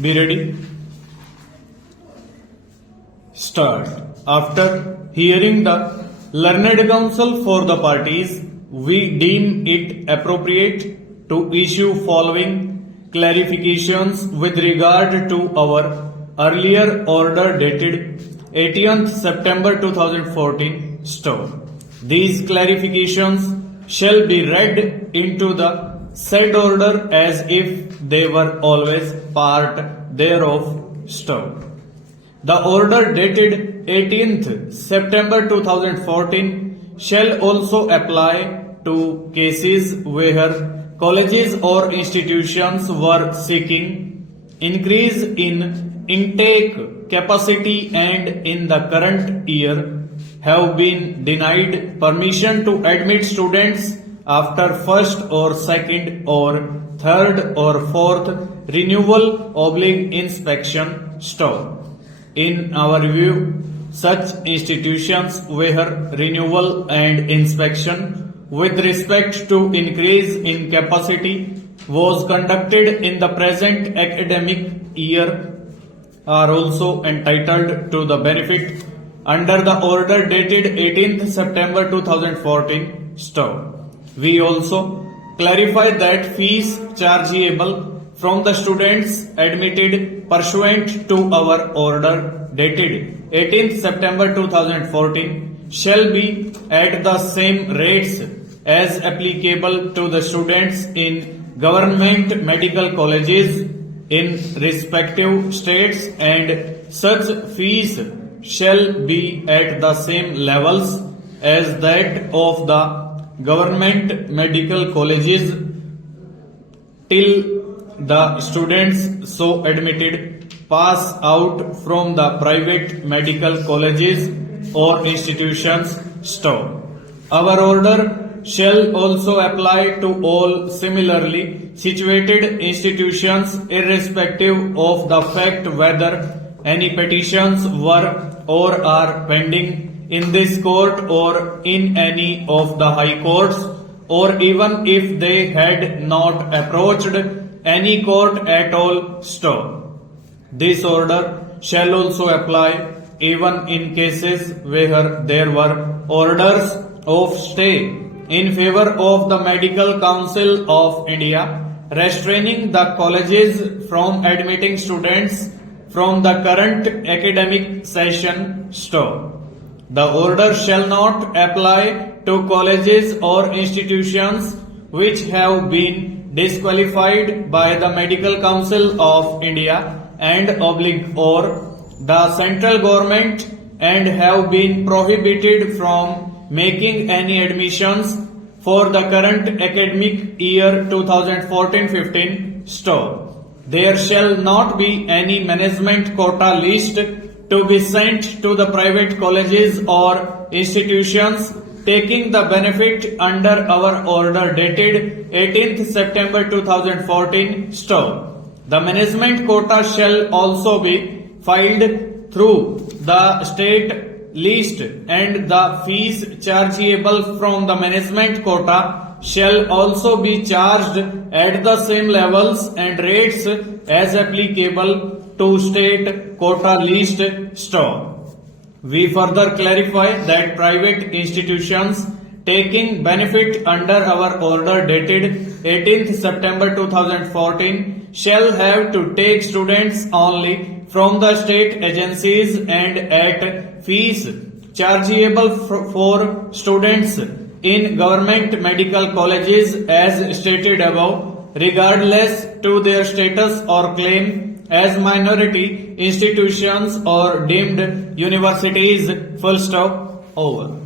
Be ready. Start. After hearing the learned counsel for the parties, we deem it appropriate to issue following clarifications with regard to our earlier order dated 18th September 2014 stove. These clarifications shall be read into the said order as if they were always part thereof stove. The order dated 18th September 2014 shall also apply to cases where colleges or institutions were seeking increase in intake capacity and in the current year have been denied permission to admit students after first or second or third or fourth renewal/inspection stove. In our view, such institutions where renewal and inspection with respect to increase in capacity was conducted in the present academic year are also entitled to the benefit under the order dated 18th September 2014 stove. We also clarify that fees chargeable from the students admitted pursuant to our order dated 18th September 2014 shall be at the same rates as applicable to the students in government medical colleges in respective states, and such fees shall be at the same levels as that of the government medical colleges till the students so admitted pass out from the private medical colleges or institutions stove. Our order shall also apply to all similarly situated institutions irrespective of the fact whether any petitions were or are pending in this court or in any of the high courts, or even if they had not approached any court at all stove. This order shall also apply even in cases where there were orders of stay in favor of the Medical Council of India restraining the colleges from admitting students from the current academic session stove. The order shall not apply to colleges or institutions which have been disqualified by the Medical Council of India and or the central government and have been prohibited from making any admissions for the current academic year 2014-15 stove. There shall not be any management quota list to be sent to the private colleges or institutions taking the benefit under our order dated 18th September 2014 stove. The management quota shall also be filed through the state list, and the fees chargeable from the management quota shall also be charged at the same levels and rates as applicable to state quota list stove. We further clarify that private institutions taking benefit under our order dated 18th September 2014 shall have to take students only from the state agencies and at fees chargeable for students in government medical colleges as stated above, regardless to their status or claim as minority institutions or deemed universities. Full stop. Over.